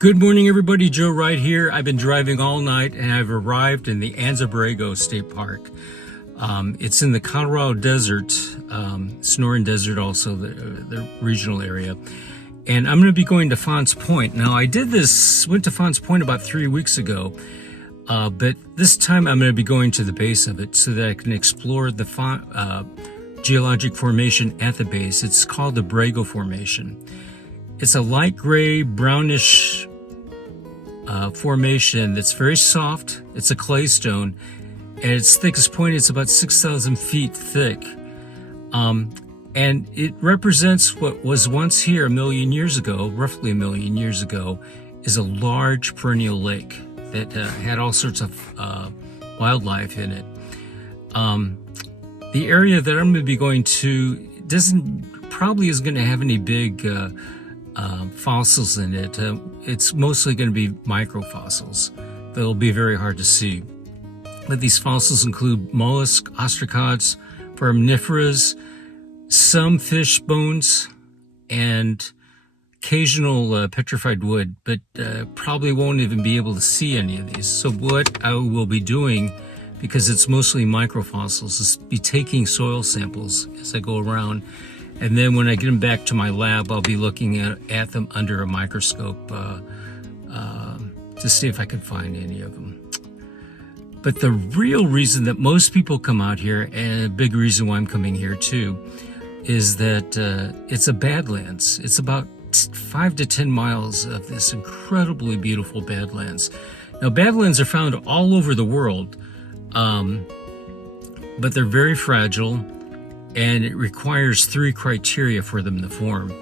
Good morning, everybody. Joe right here. I've been driving all night and I've arrived in the Borrego State Park. It's in the Colorado Desert, Sonoran Desert, also the regional area. And I'm going to be going to Fons Point. Now, went to Fons Point about 3 weeks ago, but this time I'm going to be going to the base of it so that I can explore the geologic formation at the base. It's called the Borrego Formation. It's a light gray, brownish formation that's very soft. It's a clay stone, and its thickest point is about 6,000 feet thick. And it represents what was once here roughly a million years ago, is a large perennial lake that had all sorts of wildlife in it. The area that I'm going to be going to probably isn't going to have any big fossils in it. It's mostly going to be microfossils that'll be very hard to see. But these fossils include mollusks, ostracods, foraminiferas, some fish bones, and occasional petrified wood, but probably won't even be able to see any of these. So what I will be doing, because it's mostly microfossils, is be taking soil samples as I go around. And then when I get them back to my lab, I'll be looking at them under a microscope to see if I can find any of them. But the real reason that most people come out here, and a big reason why I'm coming here too, is that it's a Badlands. It's about 5 to 10 miles of this incredibly beautiful Badlands. Now, Badlands are found all over the world, but they're very fragile, and it requires 3 criteria for them to form.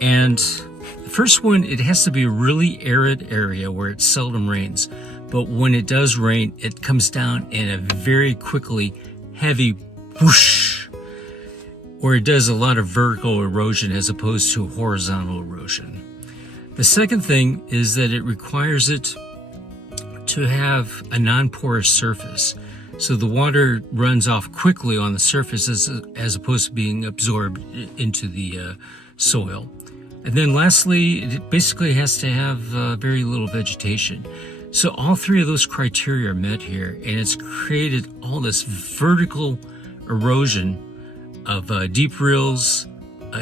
And the first one, it has to be a really arid area where it seldom rains. But when it does rain, it comes down in a very quickly heavy whoosh, where it does a lot of vertical erosion as opposed to horizontal erosion. The second thing is that it requires it to have a non-porous surface. So the water runs off quickly on the surface as opposed to being absorbed into the soil. And then lastly, it basically has to have very little vegetation. So all 3 of those criteria are met here, and it's created all this vertical erosion of deep rills,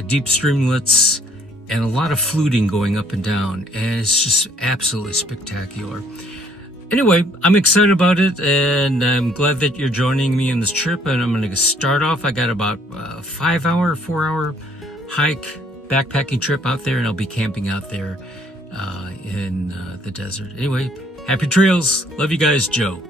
deep streamlets, and a lot of fluting going up and down. And it's just absolutely spectacular. Anyway, I'm excited about it, and I'm glad that you're joining me on this trip. And I'm going to start off. I got about a 4-hour hike, backpacking trip out there, and I'll be camping out there in the desert. Anyway, happy trails. Love you guys, Joe.